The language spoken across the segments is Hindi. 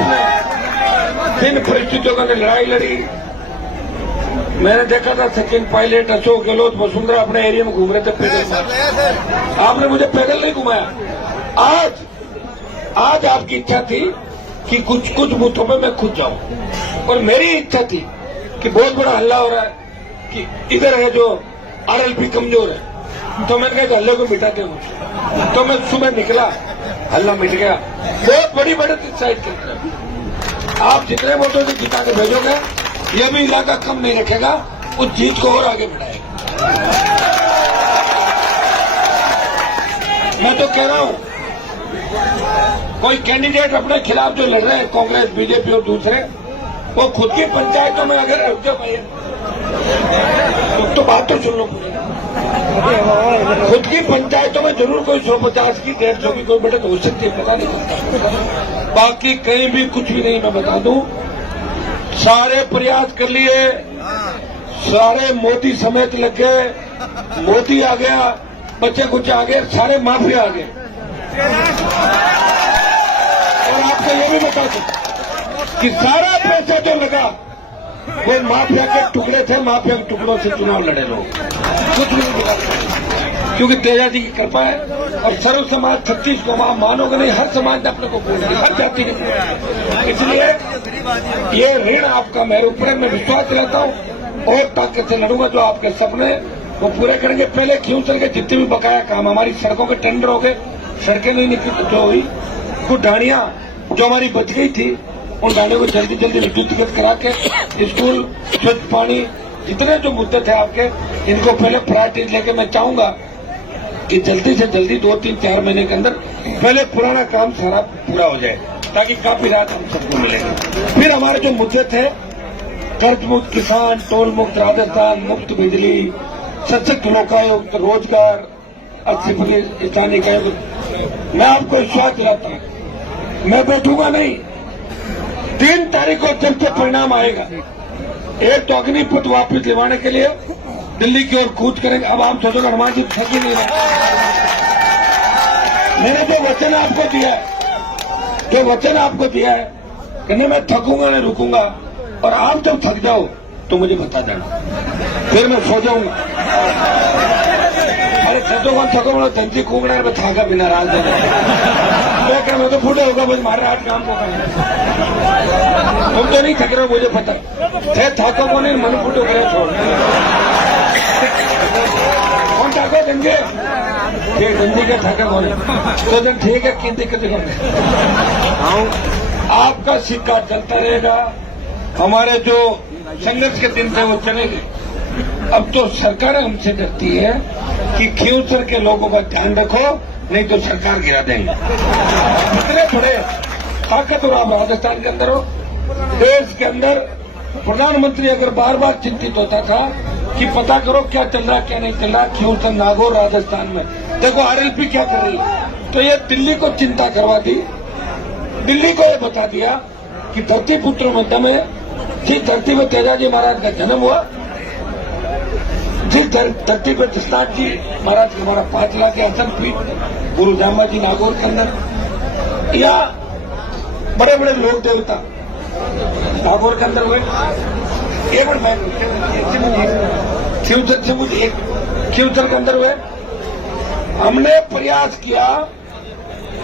आपने जिन परिस्थितियों के अंदर लड़ाई लड़ी, मैंने देखा था सचिन पायलट, अशोक गहलोत, वसुंधरा अपने एरिया में घूम रहे थे पैदल। आपने मुझे पैदल नहीं घुमाया। आज आपकी इच्छा थी कि कुछ बूथों पे मैं खुद जाऊं, और मेरी इच्छा थी कि बहुत बड़ा हल्ला हो रहा है कि इधर है जो आरएलपी कमजोर है, तो मैंने कहा हल्ले को मिटाते हूं। तो मैं सुबह निकला, हल्ला मिट गया। बहुत बड़ी बढ़त इस साइड के अंदर। आप जितने वोटों से जिता के भेजोगे, ये भी इलाका कम नहीं रखेगा, उस जीत को और आगे बढ़ाएगा। मैं तो कह रहा हूं, कोई कैंडिडेट अपने खिलाफ जो लड़ रहे हैं, कांग्रेस, बीजेपी और दूसरे, वो खुद की पंचायतों में अगर रुक जाओ भाई, तो बात तो सुन लो। खुद की पंचायतों में जरूर कोई 150 की 150 की कोई बढ़त हो सकती है, पता नहीं। बाकी कहीं भी कुछ भी नहीं। मैं बता दूं, सारे प्रयास कर लिए, सारे मोदी समेत लग गए। मोदी आ गया, बच्चे कुछ आ गए, सारे माफिया आ गए। और आपको ये भी बता दूं कि सारा पैसा जो लगा वो माफिया के टुकड़े थे, माफिया के टुकड़ों से चुनाव लड़े लोग, कुछ नहीं मिला। क्योंकि तेजा जी की कृपा है, और सर्व समाज 36 को आप मानोगे नहीं, हर समाज ने अपने को पूरा, हर जाति ने पूरा। इसलिए ये ऋण आपका मेरे ऊपर है। मैं विश्वास दिलाता हूँ और ताकत से लड़ूंगा। जो आपके सपने वो पूरे करेंगे। पहले खियूंसर के जितने भी बकाया काम, हमारी सड़कों के टेंडर हो गए, सड़कें नहीं निकली जो हुई, कुछ ढाणियां जो हमारी बच गई थी, उन ढाणियों को जल्दी जल्दी विद्युतीकृत करा के, स्कूल, स्वच्छ पानी, जितने जो मुद्दे थे आपके, इनको पहले प्रायोरिटी लेके मैं चाहूंगा कि जल्दी से जल्दी 2-3-4 महीने के अंदर पहले पुराना काम सारा पूरा हो जाए, ताकि काफी राहत हम सबको मिलेगी। फिर हमारे जो मुद्दे थे, कर्ज मुक्त किसान, टोल मुक्त राजस्थान, मुफ्त बिजली, सशक्त लोकायुक्त, रोजगार, 80% स्थानीय इकाइयों, मैं आपको विश्वास दिलाता हूं, मैं बैठूंगा नहीं। 3 तारीख को जब से परिणाम आएगा, एक तो अग्निपथ वापस दिलवाने के लिए दिल्ली की ओर कूच करेंगे। अब आप सोचोगे हनुमान जी थक ही नहीं रहे। मैंने जो वचन आपको दिया है, कि नहीं मैं थकूंगा नहीं रुकूंगा, और आप जब थक जाओ तो मुझे बता देना, फिर मैं सो जाऊंगा। अरे थको धंधी कूंगड़ा है, मैं थाका बिना रात देना मैं तो फूटे होगा, बस मारे हाथ काम को करना। तुम तो नहीं थक रहे हो, मुझे पता है। थाको को नहीं, मन फूटो करे छोड़ कौन थाको देंगे, फिर धंधी का थाका बोले तो दिन ठीक है, की दिक्कत आपका सिक्का चलता रहेगा। हमारे जो संघर्ष के दिन थे वो चलेंगे। अब तो सरकार हमसे डरती है कि खियूंसर के लोगों का ध्यान रखो, नहीं तो सरकार गिरा देंगे। इतने बड़े ताकतवर आप राजस्थान के अंदर हो। देश के अंदर प्रधानमंत्री अगर बार बार चिंतित होता था कि पता करो क्या चल रहा क्या नहीं चल रहा, खियूंसर, नागौर, राजस्थान में देखो आरएलपी क्या कर रही है, तो ये दिल्ली को चिंता करवा दी। दिल्ली को ये बता दिया कि धरती पुत्रों में दम है। जिस धरती में तेजाजी महाराज का जन्म हुआ, जिस धरती पर जसनाथ जी महाराज के हमारा 5 लाख के असन पीठ, गुरु जामा जी नागौर के अंदर, या बड़े बड़े लोक देवता नागौर के अंदर हुए। खियूंसर से मुझे एक खियूंसर के अंदर हुए। हमने प्रयास किया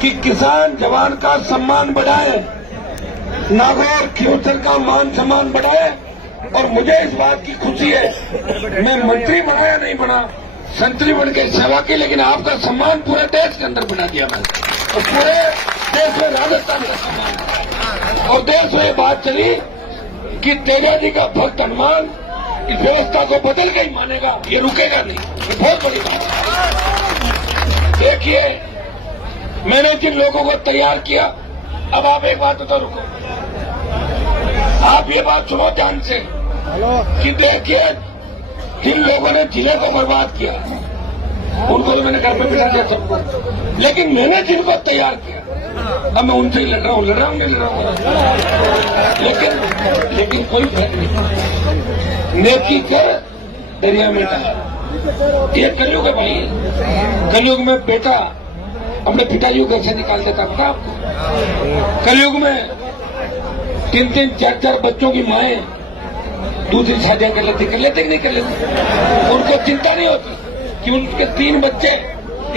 कि किसान जवान का सम्मान बढ़ाए, नागौर खियूंसर का मान सम्मान बढ़ाए। और मुझे इस बात की खुशी है, मैं मंत्री बना या नहीं बना, संतरी बन के सेवा की, लेकिन आपका सम्मान पूरे देश के अंदर बना दिया मैंने, और पूरे देश में राजस्थान का सम्मान। और देश में ये बात चली कि तेजा जी का भक्त हनुमान इस व्यवस्था को बदल के ही मानेगा, ये रुकेगा नहीं। ये बहुत बड़ी बात है। देखिए, मैंने जिन लोगों को तैयार किया, अब आप एक बात तो रुको, आप ये बात सुनो ध्यान से कि देखिए, जिन लोगों ने जिले को बर्बाद किया उनको तो मैंने घर पे बिठा दिया सबको, लेकिन मैंने जिनको तैयार किया, अब मैं उनसे ही लड़ रहा हूँ नहीं लड़ रहा हूँ, लेकिन कोई फर्क नहीं। नेकी कर दरिया में डाल, ये कलयुग है भाई। कलयुग में बेटा अपने पिताजी को घर से निकाल देता, पता आपको? कलयुग में 3-3, 4-4 बच्चों की माएं दूसरी शादियां कर लेती कि नहीं कर लेती? उनको चिंता नहीं होती कि उनके 3 बच्चे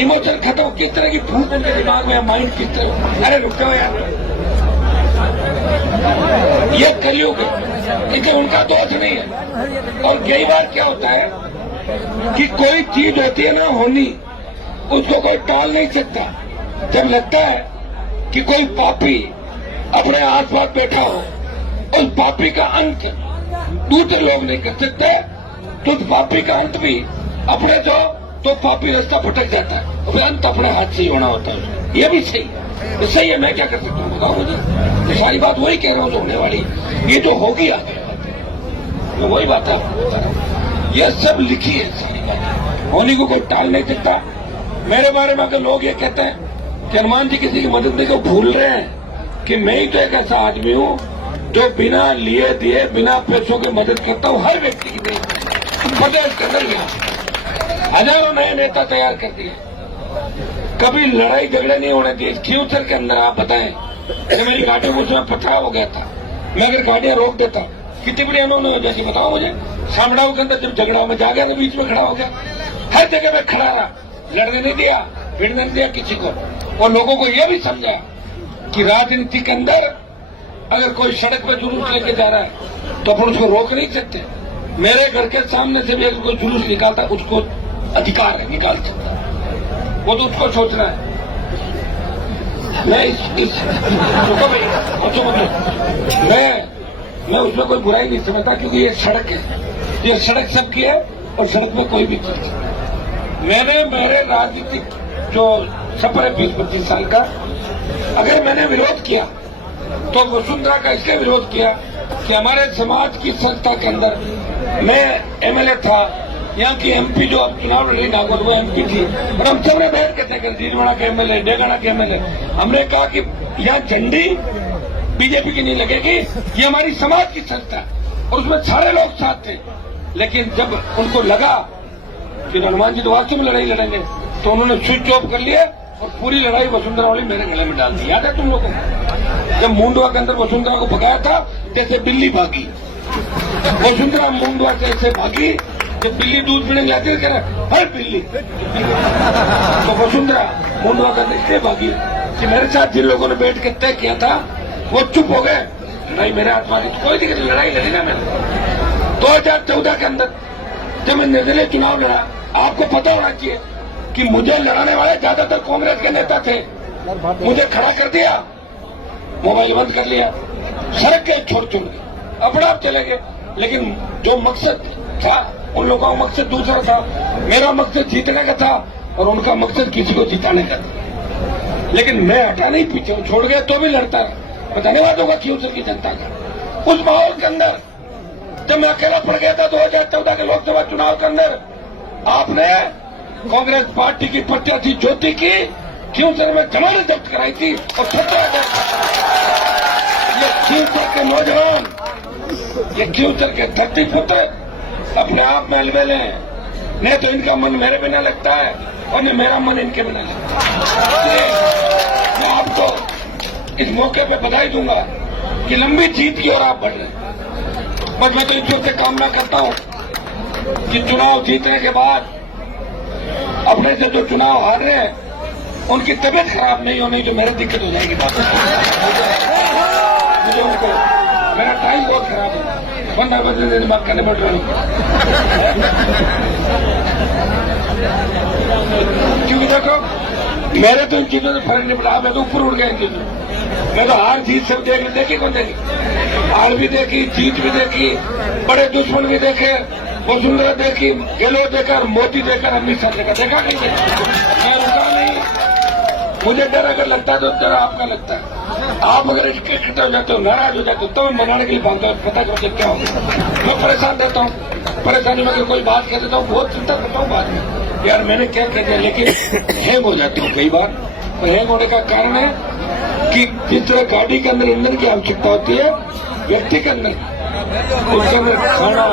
इमोशन खत्म, किस तरह की भूख उनके दिमाग में, माइंड किस तरह। अरे रुक जाओ यार, ये कलयुग है, इसे उनका दोष नहीं है। और कई बार क्या होता है कि कोई चीज होती है ना होनी, उसको कोई टाल नहीं सकता। जब लगता है कि कोई पापी अपने आसपास बैठा हो, उस पापी का अंत दूसरे लोग नहीं कर सकते, तो उस पापी का अंत भी अपने तो पापी रास्ता भटक जाता है, तो अंत अपने हाथ से ही होना होता है। ये भी सही है, तो सही है। मैं क्या कर सकता हूँ बताओ मुझे? सारी बात वही कह रहा हूँ जो होने वाली, ये जो होगी आगे तो वही बात है। यह सब लिखी है, सारी बात होने को कोई टाल नहीं सकता। मेरे बारे में अगर लोग ये कहते हैं कि हनुमान जी किसी की मदद नहीं, को भूल रहे हैं कि मैं ही तो एक ऐसा आदमी हूँ जो बिना लिए दिए, बिना पैसों की मदद करता हूँ हर व्यक्ति की। प्रदेश के अंदर हजारों नए नेता तैयार कर दिए, कभी लड़ाई झगड़े नहीं होने दिए। फ्यूचर के अंदर आप बताएं कि मेरी गाड़ी में उसमें पथराव हो गया था, मैं अगर गाड़ियां रोक देता, कितनी बड़ी उन्होंने हो जाती बताओ मुझे। सामडाओं के अंदर जब झगड़ा में जा गया तो बीच में खड़ा हो गया, हर जगह में खड़ा रहा, लड़ने नहीं दिया, भिड़ने नहीं दिया किसी को। और लोगों को यह भी समझा कि राजनीति के अंदर अगर कोई सड़क पर जुलूस लेके जा रहा है तो अपन उसको रोक नहीं सकते। मेरे घर के सामने से भी अगर कोई जुलूस निकालता, उसको अधिकार है, निकाल सकता, वो तो उसको सोचना है। मैं मैं उसमें कोई बुराई नहीं समझता, क्योंकि ये सड़क है, ये सड़क सबकी है और सड़क में कोई भी चीज। मैंने मेरे राजनीतिक जो सफर है 20-25 साल का, अगर मैंने विरोध किया तो वसुंधरा का इसलिए विरोध किया कि हमारे समाज की संस्था के अंदर मैं एमएलए था, यहाँ की एमपी जो अब चुनाव लड़ी नागौर वो एमपी थी, और हम सबने बैठ के तय कर, जीलवाड़ा के एमएलए, डेगाना के एमएलए, हमने कहा कि यहाँ झंडी बीजेपी की नहीं लगेगी, ये हमारी समाज की संस्था है। और उसमें सारे लोग साथ थे। लेकिन जब उनको लगा कि हनुमान जी तो वास्तव में लड़ाई लड़ेंगे, तो उन्होंने स्विच ऑफ कर लिया और पूरी लड़ाई वसुंधरा वाली मेरे गले में डाल दी। याद है तुम लोगों को? जब मुंडवा के अंदर वसुंधरा को भगाया था, जैसे बिल्ली भागी, वसुंधरा मुंडवा से ऐसे भागी, जब बिल्ली दूध पीने जाती है, कह रहा हर बिल्ली, तो वसुंधरा मुंडवा का इसलिए भागी कि मेरे साथ जिन लोगों ने बैठ के तय किया था वो चुप हो गए। लड़ाई मेरे हाथ मारी, कोई दिक्कत, लड़ाई लड़ी ना मैंने। 2014 के अंदर जब मैं निर्दलीय चुनाव लड़ा, आपको पता होना चाहिए कि मुझे लड़ाने वाले ज्यादातर कांग्रेस के नेता थे। मुझे खड़ा कर दिया, मोबाइल बंद कर लिया, सड़क के छोड़ के अपने आप चले गए। लेकिन जो मकसद था, उन लोगों का मकसद दूसरा था, मेरा मकसद जीतने का था और उनका मकसद किसी को जिताने का था। लेकिन मैं हटा नहीं, पीछे छोड़ गया तो भी लड़ता रहा। धन्यवाद होगा फ्यूचर की जनता का। उस माहौल के अंदर जब मैं अकेला पड़ गया था 2014 के लोकसभा चुनाव के अंदर, आपने कांग्रेस पार्टी की प्रत्याशी ज्योति की फ्यूचर में जमानत जब्त कराई थी और 17,000 ये फ्यूचर के नौजवान, ये फ्यूचर के धरती पुत्र अपने आप में अलबेले हैं। नहीं तो इनका मन मेरे बिना लगता है और नहीं मेरा मन इनके बिना लगता है। मैं आपको इस मौके पे बधाई दूंगा कि लंबी जीत की ओर आप बढ़ रहे हैं। बस मैं तो ईश्वर से कामना करता हूं कि चुनाव जीतने के बाद अपने से जो चुनाव हार रहे हैं उनकी तबीयत खराब नहीं होनी, जो मेरी दिक्कत हो जाएगी बात। मुझे उनको, मेरा टाइम बहुत खराब है, 15 बजे दिन बात करने पड़ रहा हूँ, क्योंकि देखो मेरे तो इन चीजों से फर्क नहीं पड़ा। मैं तो ऊपर उड़ गया इन चीजों। मैं तो हार जीत सब देखी कौन देखी, हार भी देखी, जीत भी देखी, बड़े दुश्मन भी देखे, वसुंधरा देखी, गहलोत देखा, मोदी देखा, अमित शाह देखा कहीं मैं रुका नहीं। मुझे डर अगर लगता है तो डर आपका लगता है। आप अगर इसके खिटे हो जाते हो, नाराज हो जाते हो, तो मैं मनाने के लिए भागता हूँ, पता मुझे क्या होगा। मैं परेशान रहता हूँ, परेशानी में अगर कोई बात कह देता हूँ, बहुत चिंता करता हूँ बाद में, यार मैंने क्या कह दिया। लेकिन हैंग हो जाती हूँ कई बार। तो हैंग होने का कारण है कि जिस तरह गाड़ी के अंदर ईंधन की आवश्यकता होती है, व्यक्ति के अंदर उसके अंदर खाना